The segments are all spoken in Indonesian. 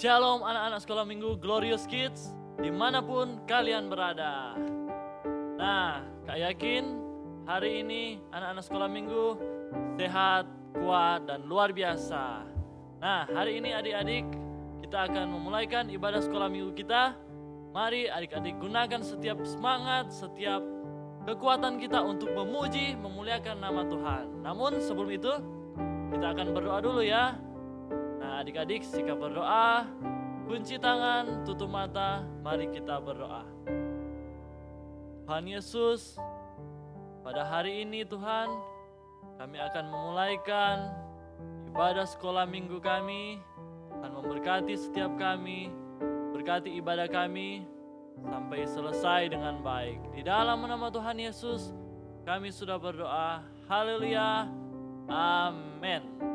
Shalom anak-anak sekolah minggu Glorious Kids dimanapun kalian berada. Nah, Kak yakin hari ini anak-anak sekolah minggu sehat, kuat, dan luar biasa. Nah, hari ini adik-adik kita akan memulaikan ibadah sekolah minggu kita. Mari adik-adik gunakan setiap semangat, setiap kekuatan kita untuk memuji, memuliakan nama Tuhan. Namun sebelum itu kita akan berdoa dulu ya. Nah, adik-adik sikap berdoa, kunci tangan, tutup mata, mari kita berdoa. Tuhan Yesus, pada hari ini Tuhan, kami akan memulaikan ibadah sekolah minggu kami. Tuhan memberkati setiap kami, berkati ibadah kami sampai selesai dengan baik. Di dalam nama Tuhan Yesus, kami sudah berdoa. Haleluya. Amin.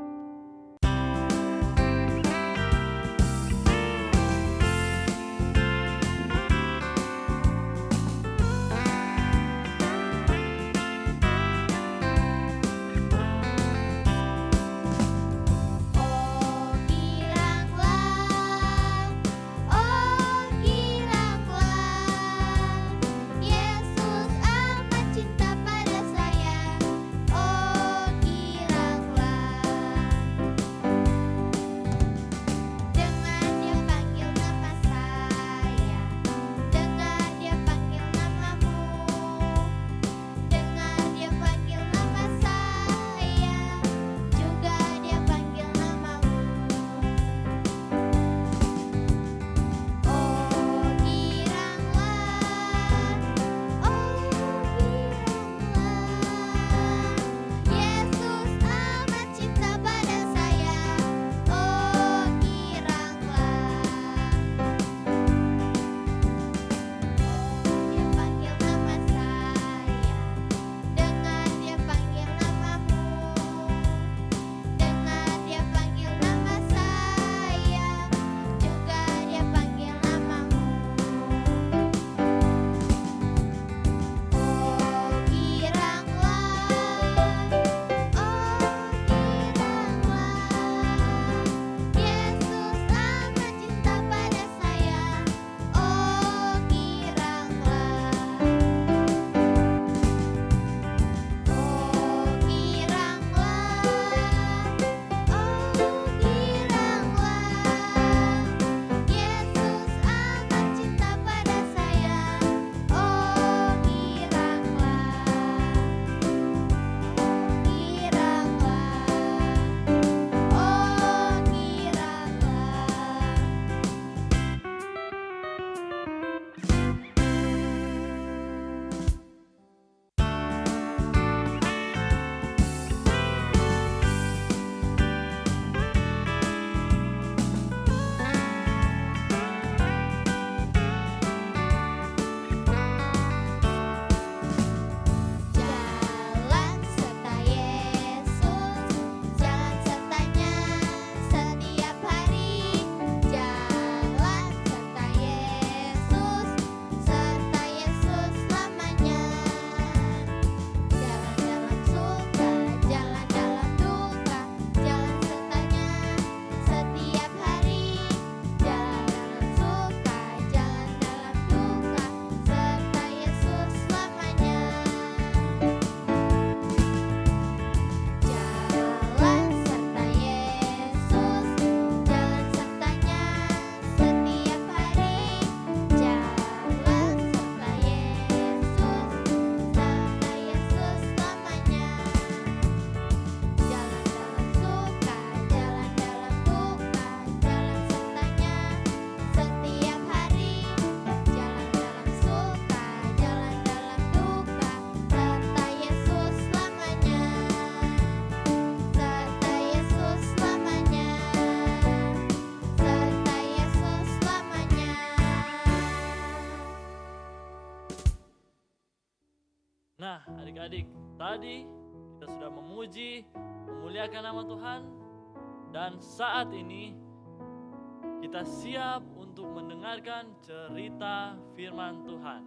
Nah, adik-adik, tadi kita sudah memuji, memuliakan nama Tuhan, dan saat ini kita siap untuk mendengarkan cerita firman Tuhan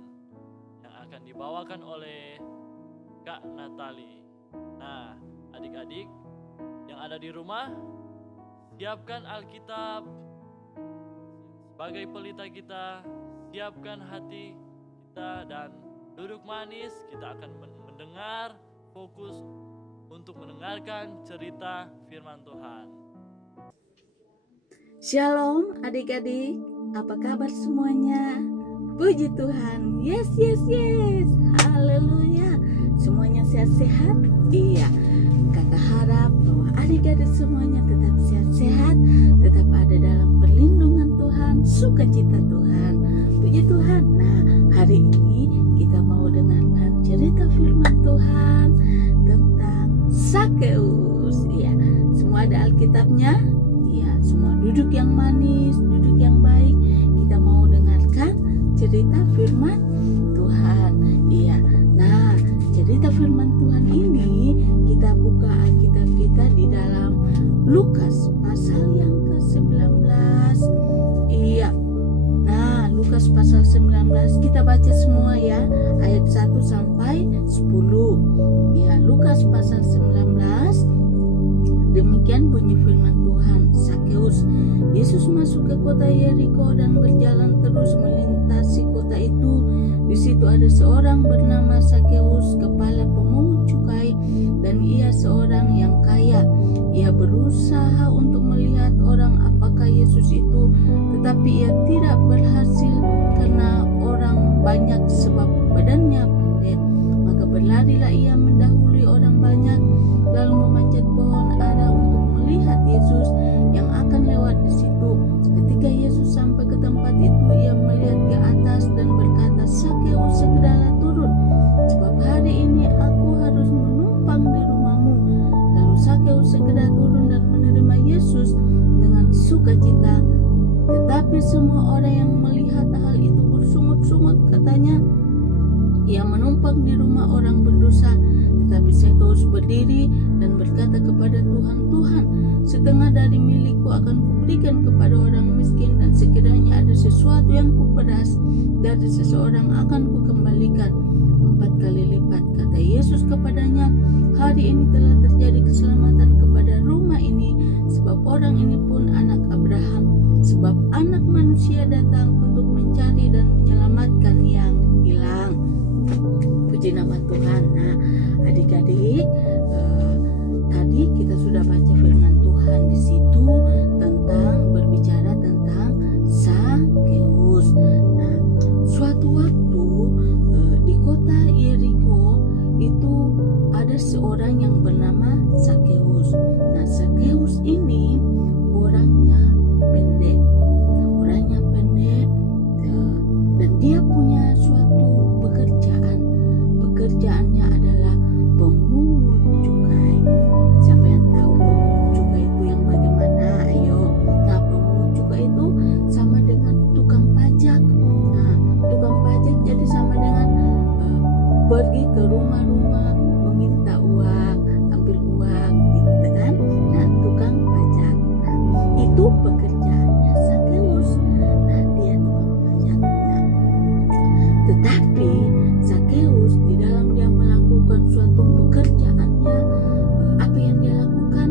yang akan dibawakan oleh Kak Natali. Nah, adik-adik yang ada di rumah, siapkan Alkitab, sebagai pelita kita, siapkan hati kita dan duduk manis. Kita akan mendengar, fokus untuk mendengarkan cerita firman Tuhan. Shalom adik-adik, apa kabar semuanya? Puji Tuhan, yes, haleluya. Semuanya sehat-sehat? Iya, kakak harap bahwa adik-adik semuanya tetap sehat-sehat, tetap ada dalam perlindungan Tuhan, sukacita Tuhan. Puji Tuhan. Nah, hari ini kita mau dengarkan cerita firman Tuhan tentang Sakeus. Iya, semua ada Alkitabnya. Iya, semua duduk yang manis, duduk yang baik. Kita mau dengarkan cerita firman Tuhan. Iya. Nah, cerita firman Tuhan ini kita buka Alkitab kita di dalam Lukas pasal yang ke-19. Iya. Nah, Lukas pasal 19 kita baca semua ya, ayat 1 sampai 10. Ya, Lukas pasal 19. Demikian bunyi firman Tuhan. Sakeus. Yesus masuk ke kota Yeriko dan berjalan terus melintasi kota itu. Di situ ada seorang bernama Sakeus, kepala pemungut cukai, dan ia seorang yang kaya. Ia berusaha untuk melihat orang apakah Yesus itu, tetapi ia tidak berhasil karena orang banyak sebab badannya pendek. Maka berlarilah ia mendahului orang banyak, lalu memanjat pohon ara untuk melihat Yesus yang akan lewat di situ. Ketika Yesus sampai ke tempat itu, ia melihat ke atas dan berkata, "Sakeus, segeralah turun, sebab hari ini aku harus menumpang di rumahmu." Lalu Sakeus segera turun dan menerima Yesus dengan sukacita. Tetapi semua orang yang melihat hal itu bersungut-sungut, katanya, "Ia menumpang di rumah orang berdosa." Tetapi Sakeus berdiri dan berkata kepada Tuhan, "Tuhan, setengah dari milikku akan kuberikan kepada orang miskin, dan sekiranya ada sesuatu yang kuperas dari seseorang akan kukembalikan 4 kali lipat." Kata Yesus kepadanya, "Hari ini telah terjadi keselamatan kepada rumah ini, sebab orang ini pun anak Abraham. Sebab Anak Manusia datang untuk mencari dan menyelamatkan yang hilang." Puji nama Tuhan. Nah, adik-adik, tadi kita sudah baca firman Tuhan di situ tentang berbicara tentang Sakeus. Nah, suatu waktu di kota Yeriko itu ada seorang yang bernama Sakeus. Nah, Sakeus ini orangnya pendek, dan dia punya suatu pekerjaan. Pekerjaannya adalah pemungut cukai. Siapa yang tahu pemungut cukai itu yang bagaimana? Ayo. Nah, pemungut cukai itu sama dengan tukang pajak. Nah, tukang pajak jadi sama dengan pergi ke rumah-rumah meminta uang, ambil uang, gitu kan? Nah, tukang pajak. Nah, itu pekerjaannya Sakeus. Nah, dia tukang pajak. Nah, tetapi Sakeus di dalam dia melakukan suatu pekerjaannya, apa yang dia lakukan?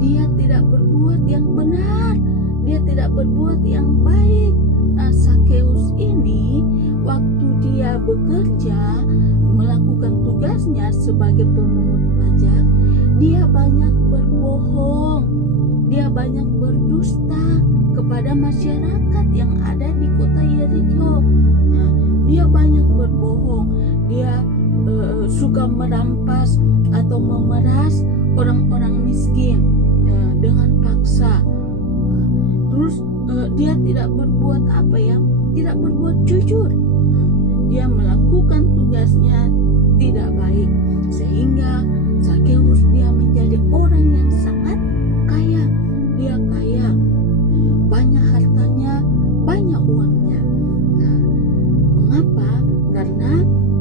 Dia tidak berbuat yang benar, dia tidak berbuat yang baik. Nah, Sakeus ini waktu dia bekerja melakukan tugasnya sebagai pemungut pajak, dia banyak berbohong, dia banyak berdusta kepada masyarakat yang ada di kota Yeriko. Nah, dia banyak berbohong, dia suka merampas atau memeras orang-orang miskin dengan paksa. Terus dia tidak berbuat tidak berbuat jujur. Dia melakukan tugasnya tidak baik, sehingga Sakeus dia menjadi orang yang sangat kaya. Dia kaya, banyak hartanya, banyak uangnya. Nah, mengapa? Karena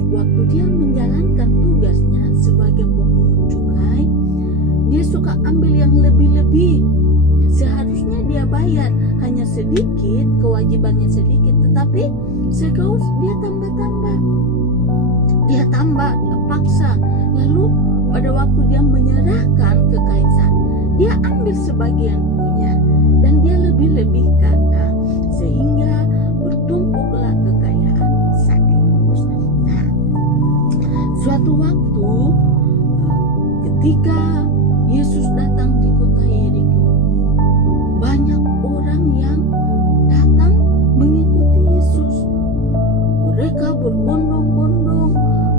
waktu dia menjalankan tugasnya sebagai pemungut cukai, dia suka ambil yang lebih-lebih. Seharusnya dia bayar hanya sedikit, kewajibannya sedikit, tetapi Sakeus dia tambah-tambah. Dia tambah, dia paksa. Lalu pada waktu dia menyerahkan ke kaisar, dia ambil sebagian punya dan dia lebih-lebihkan. Nah, sehingga bertumpuklah kekayaan Sakeus. Nah, suatu waktu ketika Yesus datang di kota Yeriko, banyak orang yang datang mengikuti Yesus. Mereka berbondong-bondong,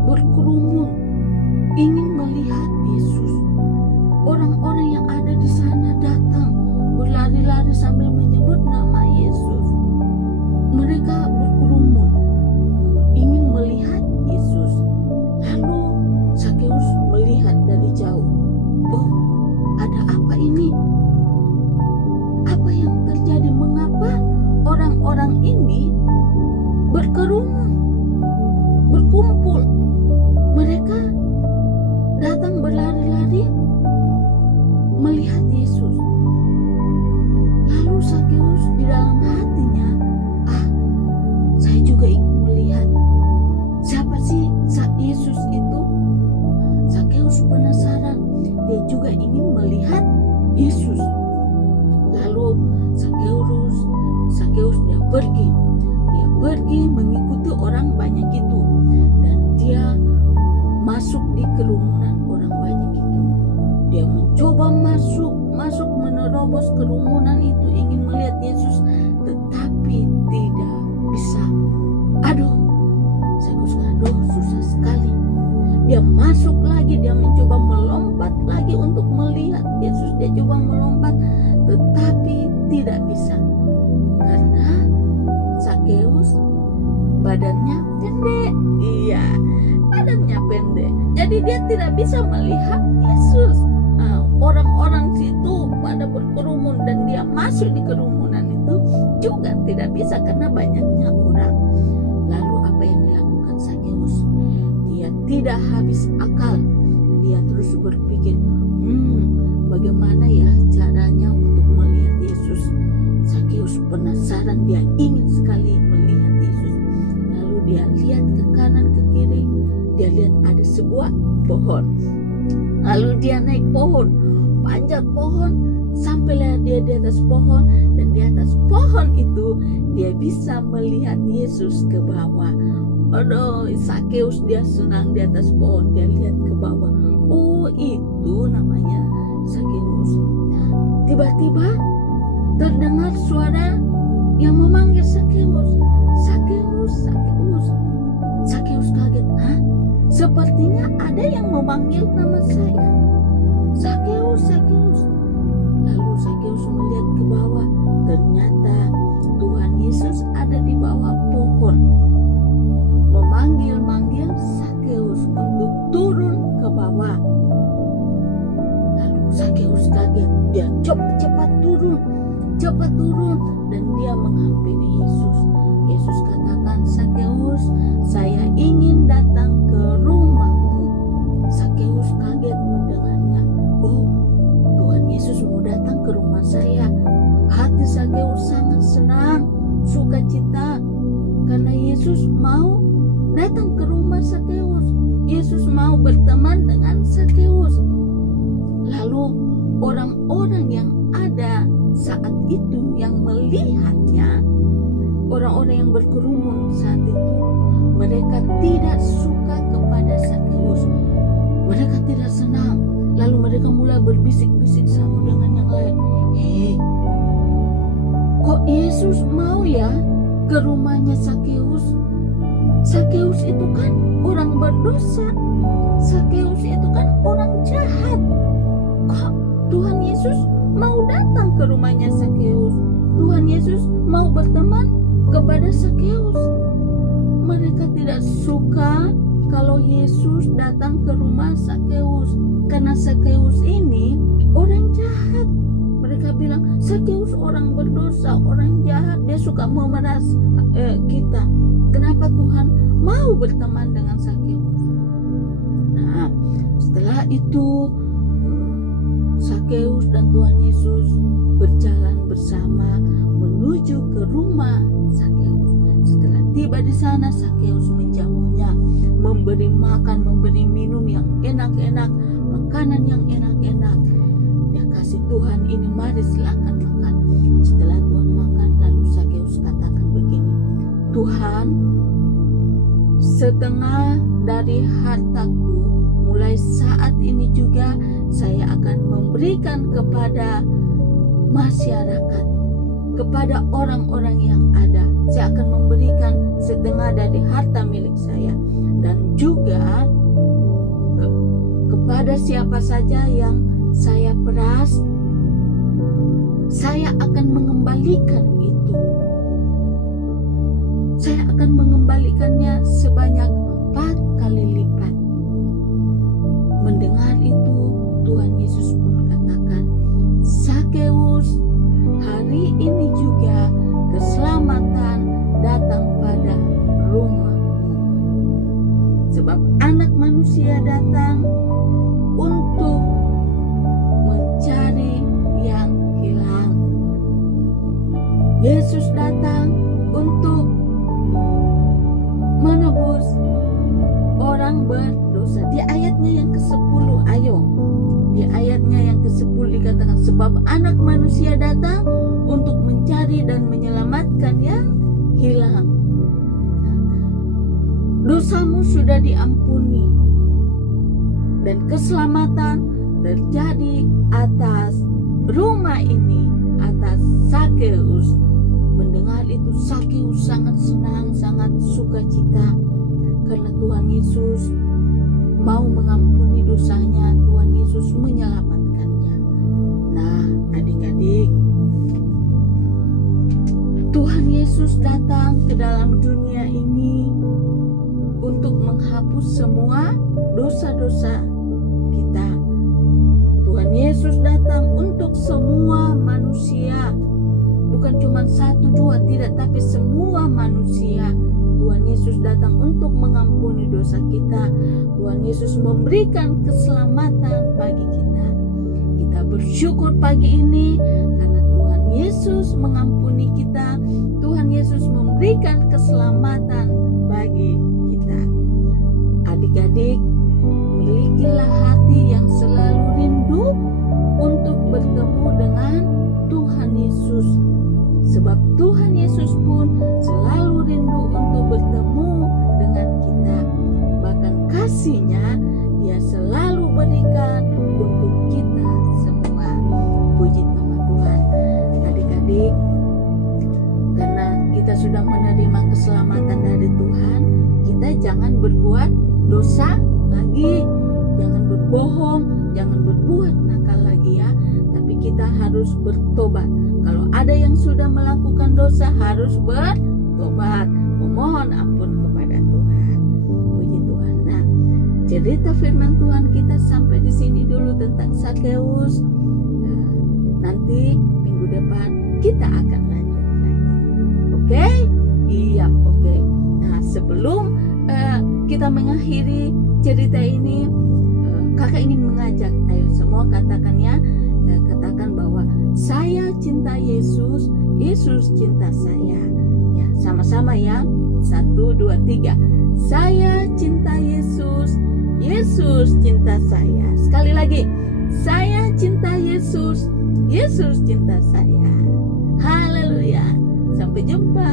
berkerumun, ingin melihat Yesus. Orang-orang yang ada di sana datang berlari-lari sambil menyebut nama Yesus. Mereka berkerumun, ingin melihat Yesus. Lalu Sakeus melihat dari jauh. Oh, ada apa ini? Apa yang terjadi? Mengapa orang-orang ini berkerumun, berkumpul? Mereka datang berlari-lari melihat Yesus. Lalu Sakeus di dalam hatinya, saya juga ingin melihat siapa sih Yesus itu. Sakeus penasaran, dia juga ingin melihat Yesus. Lalu Sakeus dia pergi mengikuti orang banyak itu, dan dia masuk di kerumunan orang banyak itu. Dia mencoba masuk menerobos kerumunan itu, ingin melihat Yesus, tetapi tidak bisa. Susah sekali. Dia masuk lagi, dia mencoba melompat lagi untuk melihat Yesus. Dia coba melompat, tetapi tidak bisa, karena Sakeus badannya pendek. Iya, badannya pendek. Jadi dia tidak bisa melihat Yesus. Orang-orang situ pada berkerumun dan dia masuk di kerumunan itu juga tidak bisa karena banyaknya orang. Lalu apa yang dilakukan Sakeus? Dia tidak habis akal. Dia terus berpikir, bagaimana ya caranya untuk melihat Yesus? Sakeus penasaran, dia ingin sekali melihat Yesus. Lalu dia lihat ke kanan ke kiri, dia lihat ada sebuah pohon. Lalu dia naik pohon, panjat pohon, sampailah dia di atas pohon, dan di atas pohon itu dia bisa melihat Yesus ke bawah. Aduh, Sakeus dia senang di atas pohon, dia lihat ke bawah. Oh, itu namanya Sakeus. Nah, tiba-tiba terdengar suara yang memanggil Sakeus. Sakeus, Sakeus. Sakeus kaget. Sepertinya ada yang memanggil nama saya. Sakeus, Sakeus. Lalu Sakeus melihat ke bawah. Ternyata Tuhan Yesus ada di bawah pohon, memanggil-manggil Sakeus untuk turun ke bawah. Lalu Sakeus kaget. Dia cepat turun, dan dia menghampiri Yesus. Yesus katakan, Sakeus, saya ingin datang ke rumahmu. Sakeus kaget mendengarnya. Oh, Tuhan Yesus mau datang ke rumah saya. Hati Sakeus sangat senang, sukacita, karena Yesus mau datang ke rumah Sakeus. Yesus mau berteman dengan Sakeus. Lalu orang-orang yang ada saat itu yang melihatnya, orang-orang yang berkerumun saat itu, mereka tidak suka kepada Sakeus. Mereka tidak senang. Lalu mereka mulai berbisik-bisik satu dengan yang lain. Kok Yesus mau ya ke rumahnya Sakeus? Sakeus itu kan orang berdosa. Sakeus itu kan orang jahat. Kok Tuhan Yesus mau datang ke rumahnya Sakeus? Tuhan Yesus mau berteman kepada Sakeus. Mereka tidak suka kalau Yesus datang ke rumah Sakeus, karena Sakeus ini orang jahat. Mereka bilang Sakeus orang berdosa, orang jahat, dia suka memeras kita. Kenapa Tuhan mau berteman dengan Sakeus? Nah, setelah itu Sakeus dan Tuhan Yesus berjalan bersama menuju ke rumah Sakeus. Setelah tiba di sana, Sakeus menjamunya, memberi makan, memberi minum yang enak-enak, makanan yang enak-enak. Dia kasih, Tuhan ini mari silakan makan. Setelah Tuhan makan, lalu Sakeus Tuhan, setengah dari hartaku mulai saat ini juga saya akan memberikan kepada masyarakat, kepada orang-orang yang ada. Saya akan memberikan setengah dari harta milik saya, dan juga kepada siapa saja yang saya peras, saya akan mengembalikan itu. Saya akan mengembalikannya sebanyak 4 kali lipat. Mendengar itu, Tuhan Yesus pun katakan, Sakeus, hari ini juga keselamatan datang pada rumahmu. Sebab Anak Manusia datang untuk mencari yang hilang. Yesus datang untuk menebus orang berdosa. Di ayatnya yang ke-10, di ayatnya yang ke-10 dikatakan, sebab Anak Manusia datang untuk mencari dan menyelamatkan yang hilang. Dosamu sudah diampuni dan keselamatan terjadi atas rumah ini, atas Sakeus. Mendengar itu, Sakeus sangat senang, sangat sukacita, karena Tuhan Yesus mau mengampuni dosanya. Tuhan Yesus menyelamatkannya. Nah, adik-adik, Tuhan Yesus datang ke dalam dunia ini untuk menghapus semua dosa-dosa kita. Tuhan Yesus datang untuk semua manusia, bukan cuma 1, 2, tidak, tapi semua manusia. Tuhan Yesus datang untuk mengampuni dosa kita. Tuhan Yesus memberikan keselamatan bagi kita. Kita bersyukur pagi ini karena Tuhan Yesus mengampuni kita. Tuhan Yesus memberikan keselamatan bagi kita. Adik-adik, milikilah hati yang selalu rindu untuk bertemu dengan Tuhan Yesus. Sebab Tuhan Yesus pun selalu rindu untuk bertemu dengan kita. Bahkan kasih-Nya Dia selalu berikan untuk kita semua. Puji nama Tuhan. Adik-adik, karena kita sudah menerima keselamatan dari Tuhan, kita jangan berbuat dosa lagi, jangan berbohong, jangan berbuat nakal lagi ya. Tapi kita harus bertobat. Kalau ada yang sudah melakukan dosa, harus bertobat, memohon ampun kepada Tuhan. Puji Tuhan. Nah, cerita firman Tuhan kita sampai di sini dulu tentang Sakeus. Nanti minggu depan kita akan lanjut lagi. Oke? Iya, oke. Nah, sebelum kita mengakhiri cerita ini, kakak ingin mengajak, ayo semua katakan ya, katakan bahwa saya cinta Yesus, Yesus cinta saya. Ya, sama-sama ya. 1, 2, 3. Saya cinta Yesus, Yesus cinta saya. Sekali lagi. Saya cinta Yesus, Yesus cinta saya. Haleluya. Sampai jumpa.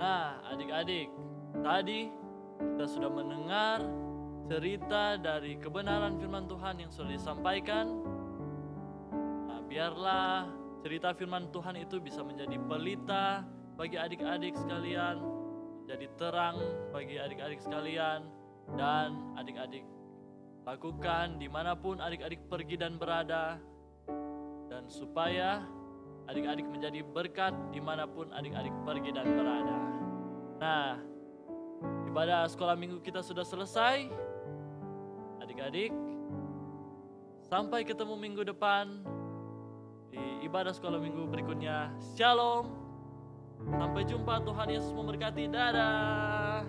Nah, adik-adik, tadi kita sudah mendengar cerita dari kebenaran firman Tuhan yang sudah disampaikan. Nah, biarlah cerita firman Tuhan itu bisa menjadi pelita bagi adik-adik sekalian, menjadi terang bagi adik-adik sekalian, dan adik-adik lakukan dimanapun adik-adik pergi dan berada, dan supaya adik-adik menjadi berkat dimanapun adik-adik pergi dan berada. Nah, ibadah sekolah minggu kita sudah selesai. Adik-adik, sampai ketemu minggu depan di ibadah sekolah minggu berikutnya. Shalom. Sampai jumpa, Tuhan Yesus memberkati. Dadah.